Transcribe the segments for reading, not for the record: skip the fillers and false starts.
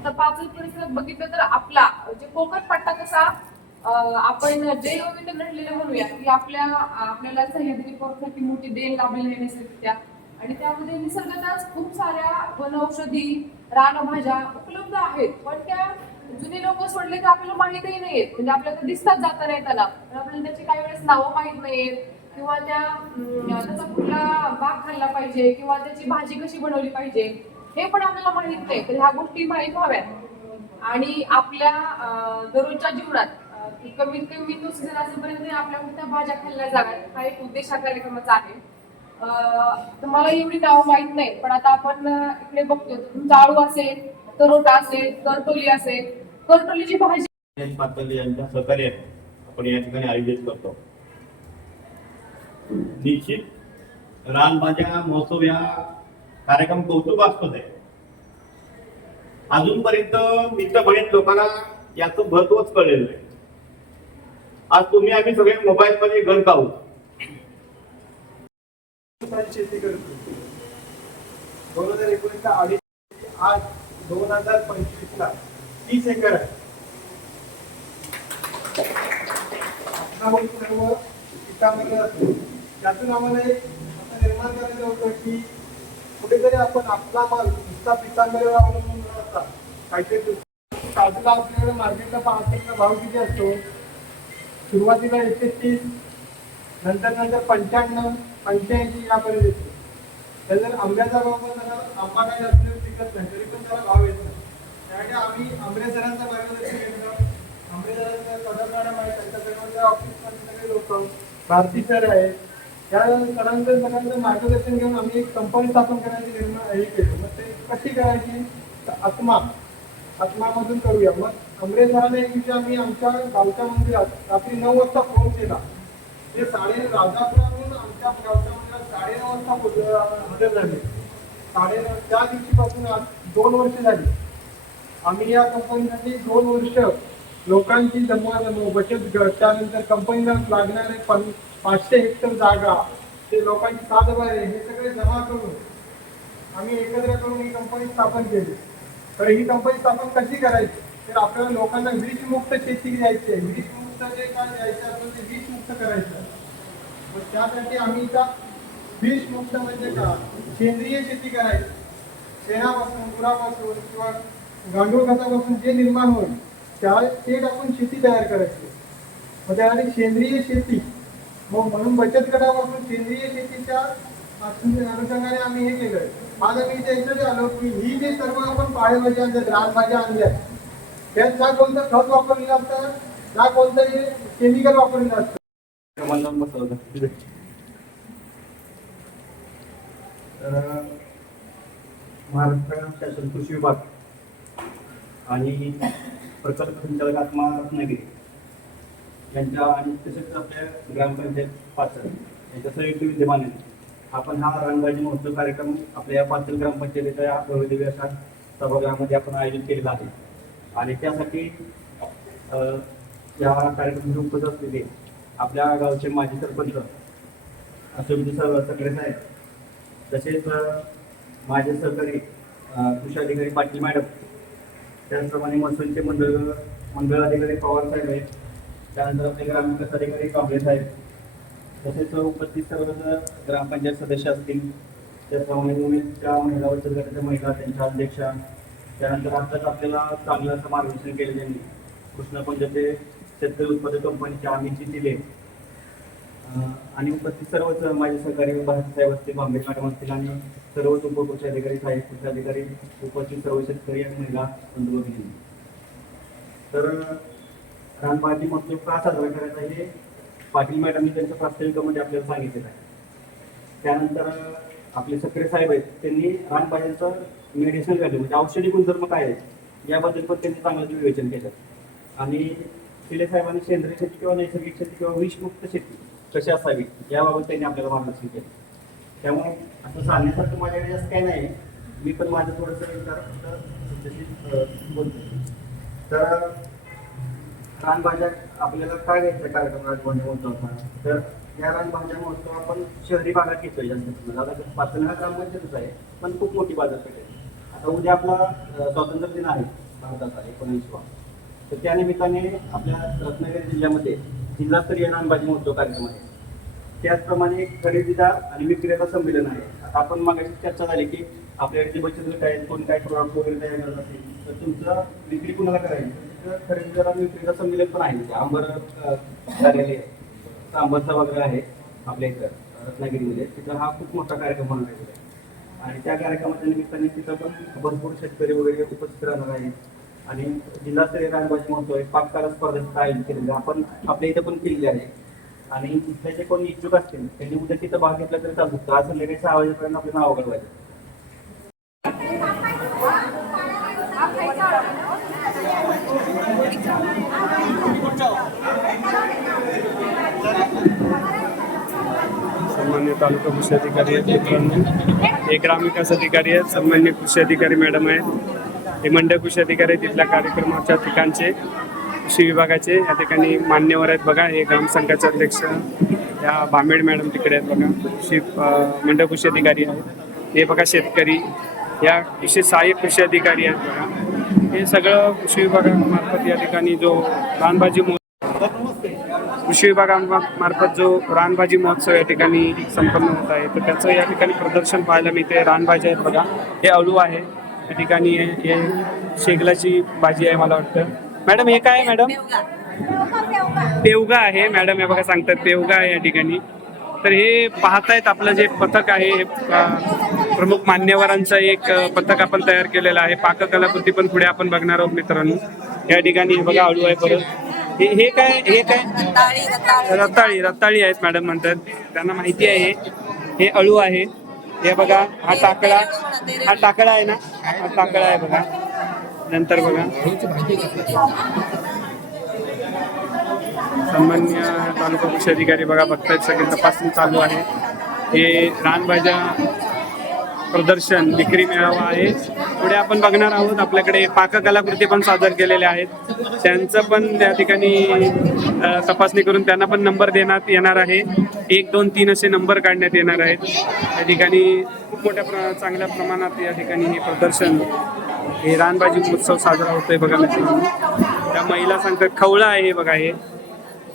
आता पाचल परिसरात बघितलं तर आपला जे कोकण पट्टा कसा आपण जैव विविधता नटलेलं म्हणूया की आपल्याला सह्याद्री पर्वताची मोठी देण लाभलेली आहे निसर्गरित्या. आणि त्यामध्ये निसर्गातच खूप साऱ्या वनौषधी रानभाज्या उपलब्ध आहेत, पण त्या जुने लोक सोडले तर आपल्याला माहितही नाहीयेत. म्हणजे आपल्याला दिसतात जाताना येताना, पण आपल्याला त्याची काही वेळेस नावं माहीत नाहीयेत किंवा त्याचा कुठला भाग खाल्ला पाहिजे किंवा त्याची भाजी कशी बनवली पाहिजे हे पण आपल्याला माहित नाही. तर ह्या गोष्टी माहीत व्हाव्यात आणि आपल्या दररोजच्या जीवनात कमीत कमी तो सीझन असेपर्यंत आपल्या कुठल्या भाज्या खाल्ल्या जाव्यात हा एक उद्देश आपल्या कार्यक्रमाचा आहे. तर मला एवढी नावं माहित नाही, पण आता आपण इकडे बघतो जाळू असेल, तरोटा असेल, करटोली असेल, करटोलीची भाजी पाटील यांच्या सहकार्याने आपण या ठिकाणी आयोजित करतो. निश्चित रानभाज्या महोत्सव या कार्यक्रम कौतुकास्पद आहे. अजूनपर्यंत मित्रपरित लोकांना याचं महत्वच कळलेलं आहे. आज तुम्ही आम्ही सगळे मोबाईल मध्ये गण खाऊ शेती करतो. 2019 अडीच, आज 2025 ला 30 एकर आहे. आपण सर्व पिकामध्ये असतो. त्यातून आम्हाला एक असं निर्माण करायचं होतं की कुठेतरी आपण आपला माल नुसता पिकांमध्ये अवलंबून न असता काहीतरी काजूला आपल्याकडे मार्केटला पाहण्याचा भाव किती असतो. सुरुवातीला 130, नंतर 95, 85 यापर्यंत येतो. त्यानंतर आंब्याचा भाव पण जरा आंबा काही असल्यावर पिकत नाही तरी पण त्याला भाव येत नाही. त्यामुळे आम्ही आंबे सरांचं मार्गदर्शन घेतलं. आंबे सरांचं कदम मॅडम आहे, त्यांच्याकडे ऑफिसमध्ये सगळे लोक भारती सर आहेत. त्या सरांचं मार्गदर्शन घेऊन आम्ही एक कंपनी स्थापन करायची हे केलं. मग ते कशी करायची आत्मामधून करूया. मग आंबे सरांना एक दिवशी आम्ही आमच्या गावच्या मंदिरात रात्री 9 वाजता फोन केला. ते राजापुरातून आमच्या गावच्या मंदिरात 9:30 वाजता हजर झाले. 9:30 त्या दिवशीपासून आज 2 वर्ष झाली. आम्ही या कंपनीसाठी 2 वर्ष लोकांची बचत गट, त्यानंतर कंपनीला लागणारे 500 हेक्टर जागा, ते लोकांची सातबारे हे सगळे जमा करून आम्ही एकत्र करून ही कंपनी स्थापन केली. तर ही कंपनी स्थापन कशी करायची तर आपल्याला लोकांना विषमुक्त शेती द्यायची आहे. विषमुक्त जे काय द्यायचं असेल ते विषमुक्त करायचं. मग त्यासाठी आम्ही इथं विषमुक्त म्हणजे का सेंद्रिय शेती करायची. शेणापासून, गुरापासून किंवा गांडूळ खतापासून जे निर्माण होईल ते टाकून शेती तयार करायची. मग त्यासाठी सेंद्रिय शेती मग म्हणून बचत गटापासून सेंद्रिय शेतीच्या अनुषंगाने आम्ही हे केलं. आज आम्ही इथे आलो की ही जे सर्व आपण पालेभाज्या आणल्या, रानभाज्या आणल्या, त्यात कोणतं खत वापरलेलं असतं, ना कोणतंही केमिकल वापरलेलं असतं. तर महाराष्ट्र शासन कृषी विभाग आणि प्रकल्प संचालक आत्मा रत्नागिरी यांच्या आणि तसेच आपल्या ग्रामपंचायत पाचल यांच्या संयुक्त विद्यमाने आपण हा रानभाजी महोत्सव कार्यक्रम आपल्या या पाचल ग्रामपंचायतीच्या भव्यदिव्य अशा सभागृहामध्ये आपण आयोजित केलेला आहे. आणि त्यासाठी या कार्यक्रमाचे उपस्थित असलेले आपल्या गावचे माजी सरपंच असोमजी सकरे साहेब, तसेच माझे सहकारी कृषी अधिकारी पाटील मॅडम, त्याचप्रमाणे महसूलचे मंडळ अधिकारी पवार साहेब आहेत, त्यानंतर आपले ग्रामविकास अधिकारी कांबळे साहेब, तसेच उपस्थित सर्व ग्रामपंचायत सदस्य असतील, त्याचप्रमाणे उमेदच्या महिला बचत गटाच्या महिला, त्यांच्या अध्यक्षा, त्यानंतर आताच आपल्याला चांगलं असं मार्गदर्शन केलं त्यांनी कृष्णकुंजचे शेतकरी उत्पादक कंपनीचे आम्हीची दिले. आणि उपस्थित सर्वच माझे सहकारी भारती साहेब असतील, बांबे मॅडम असतील आणि सर्वच उपकृषी अधिकारी, सहाय्यक कृषी अधिकारी, उपस्थित सर्व शेतकरी आणि महिला बंधू भगिनी. तर रानभाजी महोत्सव का साजरा करायचा हे पाटील मॅडमनी त्यांच्या प्रास्ताविकामध्ये आपल्याला सांगितलेलं आहे. त्यानंतर आपले सकरे साहेब आहेत, त्यांनी रानभाज्यांचं मेडिसिनल व्हॅल्यू म्हणजे औषधी गुणधर्म काय आहेत याबद्दल पण त्यांनी चांगलं विवेचन केलं. आणि शिले साहेबांनी सेंद्रिय शेती किंवा नैसर्गिक शेती किंवा विषमुक्त शेती कशी असावी याबाबत त्यांनी आपल्याला मार्गदर्शन केलं. त्यामुळे असं सांगण्यासारखं माझ्याकडे जास्त काही नाही, मी पण माझं थोडंसं विचार बोलतो. तर रानभाज्या आपल्याला काय घ्यायचं कार्यक्रमात महोत्सव होता, तर या रानभाज्या महोत्सव आपण शहरी भागात घेतोय जास्त. आता पाचल हा ग्रामपंचायतच आहे, पण खूप मोठी बाजारपेठ आहे. आता उद्या आपला स्वातंत्र्य दिन आहे, भारताचा 19वा. तर त्या निमित्ताने आपल्या रत्नागिरी जिल्ह्यामध्ये जिल्हास्तरीय रानबाजी महोत्सव कार्यक्रम आहे. त्याचप्रमाणे खरेदीदार आणि विक्रेता संमेलन आहे. आता आपण मागाशी चर्चा झाली की आपल्याकडे जे बचत गट आहेत, कोण काय प्रोडक्ट वगैरे तयार करत असेल तर तुमचं विक्री कुणाला करायची तर खरेदीदार आणि विक्रेता संमेलन पण आहे. ते अंबर कार्यालय अंबरचा वगैरे आहे आपल्या इथं रत्नागिरीमध्ये. तिथं हा खूप मोठा कार्यक्रम होणार आहे आणि त्या कार्यक्रमाच्या निमित्ताने तिथं पण भरपूर शेतकरी वगैरे उपस्थित राहणार आहेत. आणि जिल्हास्तरीय रानबाजी महोत्सव एक पाककला स्पर्धेचं आयोजन केलेलं आपण आपल्या इथं पण केलेली आहे. आणि इथले जे कोणी इच्छुक असतील त्यांनी उद्या तिथं भाग घेतला तरी चालू शकतो. आज संध्याकाळी 6 वाजेपर्यंत आपलं नाव कळवायचं. सन्मान्य तालुका कृषी अधिकारी आहेत मित्रांनो, हे ग्रामविकास अधिकारी आहेत, सन्मान्य कृषी अधिकारी मॅडम आहेत, हे मंडळ कृषी अधिकारी आहेत तिथल्या कार्यक्रमाच्या ठिकाणचे कृषी विभागाचे. या ठिकाणी मान्यवर आहेत बघा. हे ग्रामसंघाचे अध्यक्ष या भांबेड मॅडम तिकडे आहेत बघा. कृषी मंडळ कृषी अधिकारी आहेत. हे बघा शेतकरी, या कृषी सहाय्यक कृषी अधिकारी आहेत बघा. हे सगळं कृषी विभागामार्फत या ठिकाणी जो रानबाजी कृषी विभागामार्फत जो रानबाजी महोत्सव या ठिकाणी संपन्न होत आहे तर त्याचं या ठिकाणी प्रदर्शन पाहायला मिळते. रानभाजी आहेत बघा. हे अळू आहे या ठिकाणी. हे शेगलाची भाजी आहे मला वाटतं. मॅडम हे काय आहे मॅडम? पेवगा आहे मॅडम. हे बघा सांगतात पेवगा आहे या ठिकाणी. तर हे पाहतायत आपलं जे पथक आहे हे प्रमुख मान्यवरांचं एक पथक आपण तयार केलेलं आहे. पाककलाकृती पण पुढे आपण बघणार आहोत मित्रांनो. या ठिकाणी बघा अळू आहे. परत हे काय रताळी आहेत मॅडम म्हणतात. त्यांना माहिती आहे. हे अळू आहे. हे बघा हा टाकळा आहे ना. हा टाकळा आहे बघा. नंतर बघा सन्मान्य तालुका कृषी अधिकारी बघा बघतायत सगळे तपासणी चालू आहे. हे रानभाज्या प्रदर्शन विक्री मेळावा आहे. पुढे आपण बघणार आहोत. आपल्याकडे पाककलाकृती पण सादर केलेल्या आहेत. त्यांचं पण त्या ठिकाणी तपासणी करून त्यांना पण नंबर देण्यात येणार आहे. 1, 2, 3 असे नंबर काढण्यात येणार आहेत. त्या ठिकाणी खूप मोठ्या चांगल्या प्रमाणात या ठिकाणी हे प्रदर्शन हे रानबाजी महोत्सव साजरा होतोय बघा मित्रांनो. त्या महिला सांगतात खवळा आहे बघा.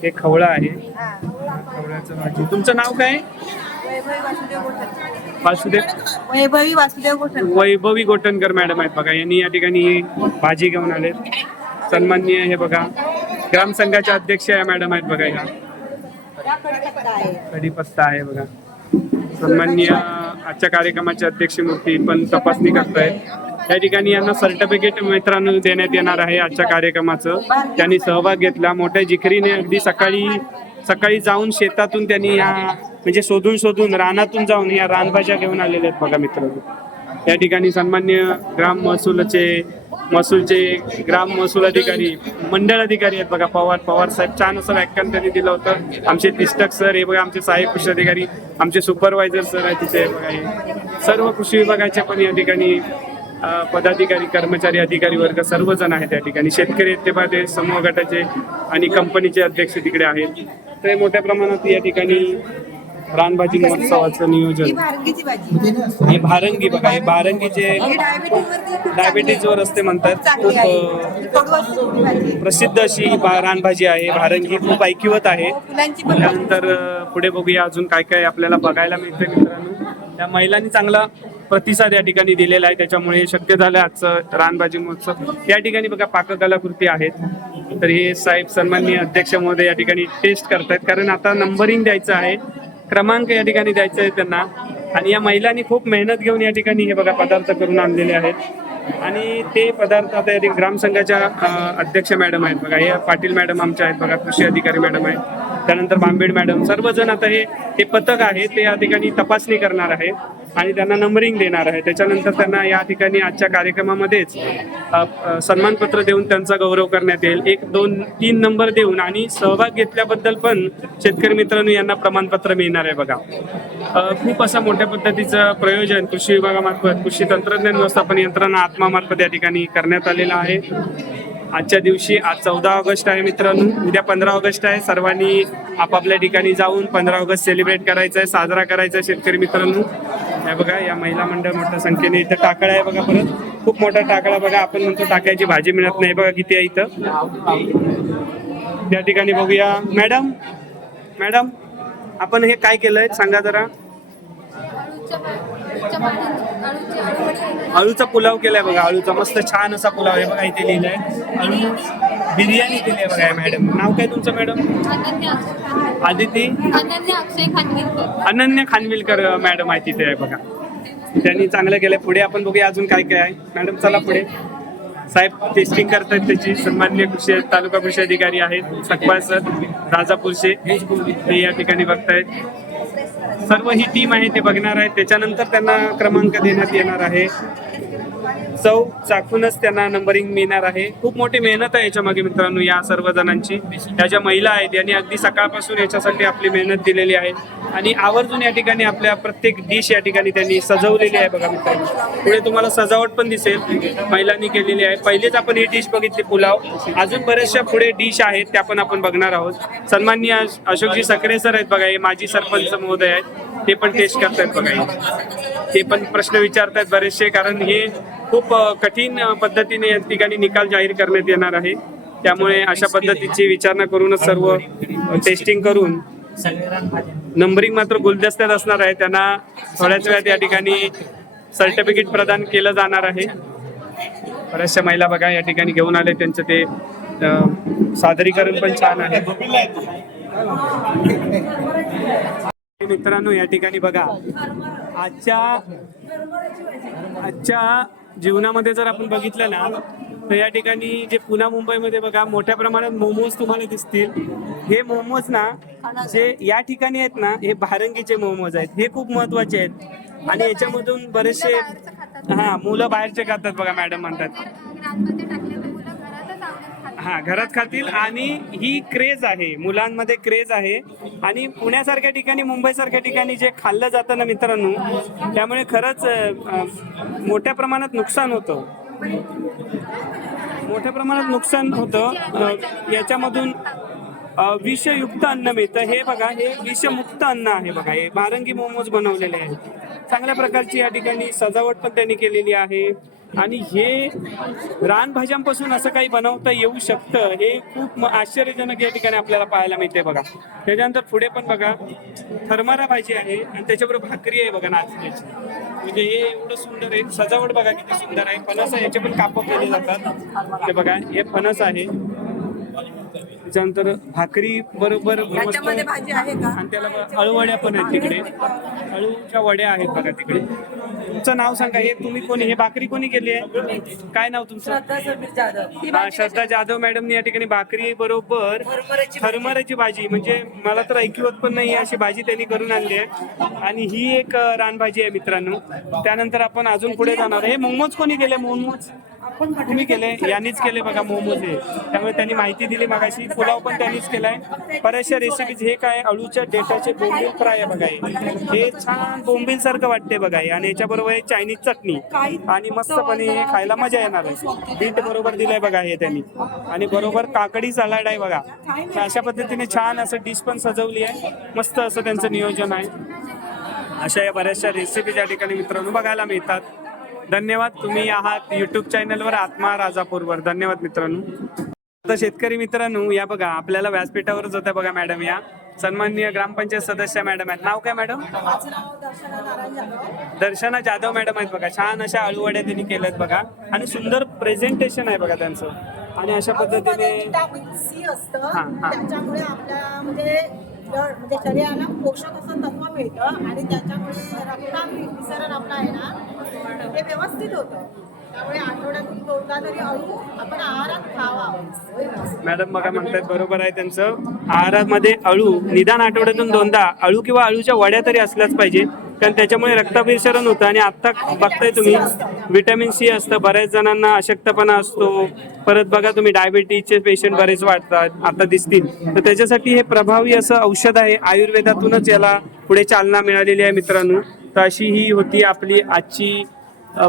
हे खवळा आहे. खवळ्याचं भाजी. तुमचं नाव काय? वैभवी गोटनकर मॅडम आहेत बघा. यांनी या ठिकाणी भाजी घेऊन आलेत. सन्माननीय हे बघा ग्रामसंघाचे अध्यक्ष या मॅडम आहेत बघा. या कढीपत्ता आहे बघा. सन्माननीय आजच्या कार्यक्रमाचे अध्यक्ष मूर्ती पण तपासणी करतायत. या ठिकाणी यांना सर्टिफिकेट मित्रांनो देण्यात येणार आहे आजच्या कार्यक्रमाचं. त्यांनी सहभाग घेतला मोठ्या जिकरीने. अगदी सकाळी जाऊन शेतातून त्यांनी या म्हणजे शोधून रानातून जाऊन या रानभाज्या घेऊन आलेल्या आहेत बघा मित्रांनो. या ठिकाणी सन्मान्य ग्राम महसूलचे ग्राम महसूल अधिकारी मंडळ अधिकारी आहेत बघा. पवार साहेब. छान असं व्याख्यान त्यांनी दिलं होतं. आमचे तिष्ठक सर हे बघा. आमचे सहाय्यक कृषी अधिकारी, आमचे सुपरवायझर सर आहे तिथे बघा. हे सर्व कृषी विभागाचे पण या ठिकाणी पदाधिकारी, कर्मचारी, अधिकारी वर्ग सर्वजण आहेत या ठिकाणी. शेतकरी ते समूह गटाचे आणि कंपनीचे अध्यक्ष तिकडे आहेत. तर मोठ्या प्रमाणात या ठिकाणी रानबाजी महोत्सवाचं नियोजन. हे भारंगी बघा. हे भारंगीचे डायबिटीज वर असते म्हणतात. खूप प्रसिद्ध अशी रानभाजी आहे भारंगी. खूप ऐकिवत आहे. त्यानंतर पुढे बघूया अजून काय काय आपल्याला बघायला मिळते मित्रांनो. त्या महिलांनी चांगला प्रतिसाद या ठिकाणी दिलेला आहे. त्याच्यामुळे शक्य झालं आजचं रानबाजी महोत्सव. या ठिकाणी बघा पाककलाकृती आहेत. तर हे साहेब सन्माननीय अध्यक्ष महोदय या ठिकाणी टेस्ट करतायत. कारण आता नंबरिंग द्यायचं आहे. क्रमांक या ठिकाणी द्यायचा आहे त्यांना. आणि या महिलांनी खूप मेहनत घेऊन या ठिकाणी हे बघा पदार्थ करून आणलेले आहेत. आणि ते पदार्थ आता या ग्रामसंघाच्या अध्यक्ष मॅडम आहेत बघा. हे पाटील मॅडम आमच्या आहेत बघा. कृषी अधिकारी मॅडम आहेत. त्यानंतर भांबेड मॅडम. सर्वजण आता हे पथक आहे ते या ठिकाणी तपासणी करणार आहे आणि त्यांना नंबरिंग देणार आहे. त्याच्यानंतर त्यांना या ठिकाणी आजच्या कार्यक्रमामध्येच सन्मानपत्र देऊन त्यांचा गौरव करण्यात येईल. 1, 2, 3 नंबर देऊन आणि सहभाग घेतल्याबद्दल पण शेतकरी मित्रांनो यांना प्रमाणपत्र मिळणार आहे बघा. खूप असं मोठ्या पद्धतीचं प्रयोजन कृषी विभागामार्फत कृषी तंत्रज्ञान व्यवस्थापन यंत्रणा आत्मामार्फत या ठिकाणी करण्यात आलेलं आहे. आजच्या दिवशी आज 14 ऑगस्ट आहे मित्रांनो. उद्या 15 ऑगस्ट आहे. सर्वांनी आपापल्या ठिकाणी जाऊन 15 ऑगस्ट सेलिब्रेट करायचं आहे, साजरा करायचा आहे शेतकरी मित्रांनो. हे बघा या महिला मंडळ मोठ्या संख्येने इथं टाकळा आहे बघा. परत खूप मोठा टाकळा बघा. आपण म्हणतो टाकायची भाजी मिळत नाही बघा किती आहे इथं. त्या ठिकाणी बघूया. मॅडम मॅडम आपण हे काय केलंय सांगा जरा. अळूचा पुलाव केलाय बघा. अळूचा मस्त छान असा पुलाव आहे बघा. इथे लिहिलंय अळू बिर्याणी केली आहे बघा. मॅडम नाव काय तुमचं मॅडम? आदिती अनन्या खानविलकर मॅडम आहे तिथे आहे बघा. त्यांनी चांगलं केलंय. पुढे आपण बघूया अजून काय काय आहे. मॅडम चला पुढे. साहेब टेस्टिंग करतायत त्याची. सन्माननीय कृषी तालुका कृषी अधिकारी आहेत सकपाळ सर राजापूरचे, ते या ठिकाणी बघतायत. सर्व ही टीम आहे ते बघणार आहे. त्याच्यानंतर त्यांना क्रमांक देण्यात येणार आहे. चव चाखूनच त्यांना नंबरिंग मिळणार आहे. खूप मोठी मेहनत आहे याच्या मागे मित्रांनो या सर्व जणांची. त्या ज्या महिला आहेत यांनी अगदी सकाळपासून याच्यासाठी आपली मेहनत दिलेली आहे आणि आवर्जून या ठिकाणी आपल्या प्रत्येक डिश या ठिकाणी त्यांनी सजवलेली आहे बघा मित्रांनो. पुढे तुम्हाला सजावट पण दिसेल महिलांनी केलेली आहे. पहिलेच आपण ही डिश बघितली पुलाव. अजून बऱ्याचशा पुढे डिश आहेत त्या पण आपण बघणार आहोत. सन्माननीय अशोकजी सकरे सर आहेत बघा. हे माजी सरपंच महोदय आहेत. ते पण टेस्ट करतायत बघा. ते पण प्रश्न विचारतायत बरेचसे, कारण हे खूप कठीण पद्धतीने या ठिकाणी निकाल जाहीर करण्यात येणार आहे. त्यामुळे अशा पद्धतीची विचारणा करूनच सर्व टेस्टिंग करून नंबरिंग मात्र गुलदस्त्यात असणार आहे. त्यांना थोड्याच वेळात या ठिकाणी सर्टिफिकेट प्रदान केलं जाणार आहे. बऱ्याचशा महिला बघा या ठिकाणी घेऊन आले. त्यांचं ते सादरीकरण पण छान आहे. मित्रांनो या ठिकाणी बघा आजच्या जीवनामध्ये जर आपण बघितलं ना तर या ठिकाणी जे पुणे मुंबईमध्ये बघा मोठ्या प्रमाणात मोमोज तुम्हाला दिसतील. हे मोमोज ना जे या ठिकाणी आहेत ना हे भारंगीचे मोमोज आहेत. हे खूप महत्वाचे आहेत आणि याच्यामधून बरेचसे मुलं बाहेरचे खातात बघा. मॅडम म्हणतात घरात खातील आणि ही क्रेज आहे, मुलांमध्ये क्रेज आहे. आणि पुण्यासारख्या ठिकाणी मुंबईसारख्या ठिकाणी जे खाल्लं जातं ना मित्रांनो त्यामुळे खरंच मोठ्या प्रमाणात नुकसान होतं. याच्यामधून विषयुक्त अन्न मिळतं. हे बघा हे विषमुक्त अन्न आहे बघा. हे भारंगी मोमोज बनवलेले आहेत. चांगल्या प्रकारची या ठिकाणी सजावट पण त्यांनी केलेली आहे. आणि हे रानभाज्यांपासून असं काही बनवता येऊ शकतं हे खूप आश्चर्यजनक या ठिकाणी आपल्याला पाहायला मिळते बघा. त्याच्यानंतर पुढे पण बघा थरमारा भाजी आहे आणि त्याच्याबरोबर भाकरी आहे बघा नाचण्याची. म्हणजे हे एवढं सुंदर आहे. सजावट बघा किती सुंदर आहे. फणस आहे याचे पण काप केले जातात. ते बघा हे फणस आहे. त्याच्यानंतर भाकरी बरोबर भाजी आहे का? आणि त्याला अळूवड्या पण आहेत तिकडे. अळूच्या वड्या आहेत बघा तिकडे. तुमचं नाव सांगा. हे तुम्ही कोणी हे भाकरी कोणी केली आहे? काय नाव तुमचं? श्रद्धा जाधव मॅडमनी या ठिकाणी भाकरी बरोबर हरभऱ्याची भाजी, म्हणजे मला तर ऐकवत पण नाही अशी भाजी त्यांनी करून आणली आहे. आणि ही एक रानभाजी आहे मित्रांनो. त्यानंतर आपण अजून पुढे जाणार. हे मोमोज कोणी केले? मोमोज तुम्ही केले? यांनीच केले बघा मोमोज हे. त्यामुळे त्यांनी माहिती दिली मगाशी. पुलाव पण त्यांनीच केलाय. बऱ्याचशा रेसिपीज. हे काय अळूच्या डेटाचे बोंबील फ्राय आहे बघा. हे छान बोंबील सारखं वाटते बघा. आणि याच्याबरोबर चायनीज चटणी आणि मस्तपणे खायला मजा येणार आहे. बीट बरोबर दिलंय बघा हे त्यांनी. आणि बरोबर काकडी सलाड आहे बघा. अशा पद्धतीने छान असं डिश पण सजवली आहे. मस्त असं त्यांचं नियोजन आहे. अशा या बऱ्याचशा रेसिपी या ठिकाणी मित्रांनो बघायला मिळतात. धन्यवाद. तुम्ही आहात युट्यूब चॅनलवर आत्मा राजापूरवर. धन्यवाद मित्रांनो. आता शेतकरी मित्रांनो या बघा आपल्याला व्यासपीठावरच होत्या बघा मॅडम. या सन्माननीय ग्रामपंचायत सदस्य मॅडम आहेत. नाव काय मॅडम? दर्शना जाधव मॅडम आहेत बघा. छान अशा अळूवड्या त्यांनी केल्यात बघा. आणि सुंदर प्रेझेंटेशन आहे बघा त्यांचं. आणि अशा पद्धतीने त्याच्यामुळे आपल्या म्हणजे शरीराला पोषक असं तत्व मिळतं आणि त्याच्यामुळे रक्ताभिसरण आपलं आहे ना ते व्यवस्थित होतं. त्यामुळे आठवड्यातून दोनदा तरी अळू आपण आहारात खावा. मॅडम बघा म्हणतात बरोबर आहे त्यांचं. आहारामध्ये अळू निदान आठवड्यातून दोनदा अळू किंवा अळूच्या वड्या तरी असल्याच पाहिजे. कारण त्याच्यामुळे रक्ताभिसरण होतं. आणि आता बघताय तुम्ही व्हिटॅमिन सी असतं. बऱ्याच जणांना अशक्तपणा असतो. परत बघा तुम्ही डायबिटीजचे पेशंट बरेच वाढतात आता दिसतील. तर त्याच्यासाठी हे प्रभावी असं औषध आहे. आयुर्वेदातूनच याला पुढे चालना मिळालेली आहे मित्रांनो. तर अशी ही होती आपली आजची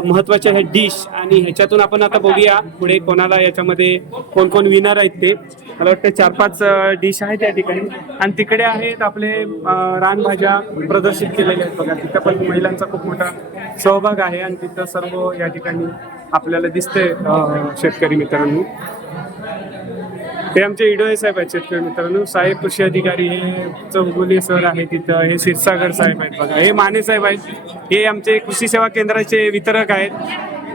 महत्वाच्या ह्या डिश आणि ह्याच्यातून आपण आता बघूया पुढे कोणाला याच्यामध्ये कोण कोण विनर आहेत ते. मला वाटतं 4-5 डिश आहेत त्या ठिकाणी आणि तिकडे आहेत आपले रानभाज्या प्रदर्शित केलेल्या आहेत बघा. तिथं पण महिलांचा खूप मोठा सहभाग आहे आणि तिथं सर्व या ठिकाणी आपल्याला दिसतंय शेतकरी मित्रांनो. हे आमचे इडोळे साहेब आहेत शेतकरी मित्रांनो. साहेब कृषी अधिकारी हे चौगुले सर आहे तिथं. हे क्षीरसागर साहेब आहेत बघा. हे माने साहेब आहेत. हे आमचे कृषी सेवा केंद्राचे वितरक आहेत.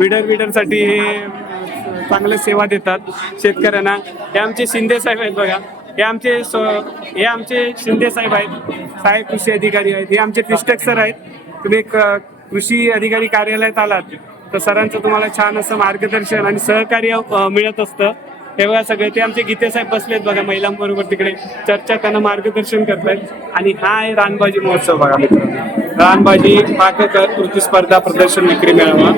विडरसाठी हे चांगले सेवा देतात शेतकऱ्यांना. हे आमचे शिंदे साहेब आहेत बघा. हे आमचे शिंदे साहेब आहेत. साहेब कृषी अधिकारी आहेत. हे आमचे तिष्ठक सर आहेत. तुम्ही एक कृषी अधिकारी कार्यालयात आलात तर सरांचं तुम्हाला छान असं मार्गदर्शन आणि सहकार्य मिळत असतं. हे बघा सगळे ते आमचे गीते साहेब बसलेत बघा महिलांबरोबर तिकडे चर्चा त्यांना मार्गदर्शन करतायत. आणि हा आहे रानभाजी महोत्सव बघा मित्रांनो. रानभाजी पाककर कृती स्पर्धा प्रदर्शन विक्री मेळावा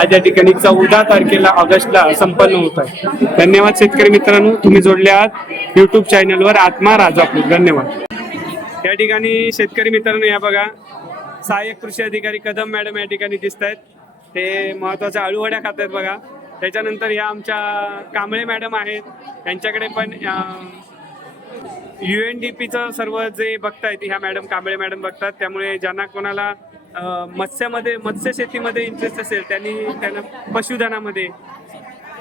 आज या ठिकाणी 14 तारखेला ऑगस्टला संपन्न होत आहे. धन्यवाद शेतकरी मित्रांनो, तुम्ही जोडले आहात युट्यूब चॅनलवर आत्मा राजापूर. धन्यवाद. या ठिकाणी शेतकरी मित्रांनो या बघा सहाय्यक कृषी अधिकारी कदम मॅडम या ठिकाणी दिसत आहेत. ते महत्वाच्या आळूवड्या खात आहेत बघा. त्याच्यानंतर या आमच्या कांबळे मॅडम आहेत. त्यांच्याकडे पण UNDPचं सर्व जे बघतायत ह्या मॅडम कांबळे मॅडम बघतात. त्यामुळे ज्यांना कोणाला मत्स्य शेतीमध्ये इंटरेस्ट असेल त्यांना पशुधनामध्ये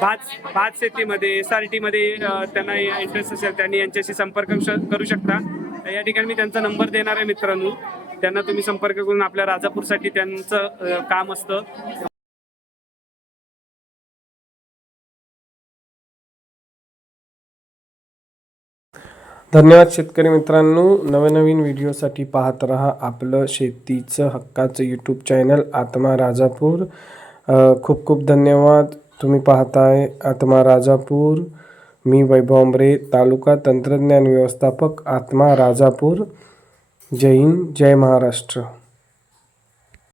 भात शेतीमध्ये SRT मध्ये त्यांना इंटरेस्ट असेल त्यांनी यांच्याशी संपर्क करू शकता. या ठिकाणी मी त्यांचा नंबर देणार आहे मित्रांनो. त्यांना तुम्ही संपर्क करून आपल्या राजापूरसाठी त्यांचं काम असतं. धन्यवाद शेतकरी मित्रांनो. नवनवीन व्हिडिओसाठी पाहत रहा आपलं शेतीचं हक्काचं यूट्यूब चॅनल आत्मा राजापूर. खूप खूप धन्यवाद. तुम्ही पाहताय आत्मा राजापूर. मी वैभव आंबरे, तालुका तंत्रज्ञान व्यवस्थापक आत्मा राजापूर. जय हिंद, जय महाराष्ट्र.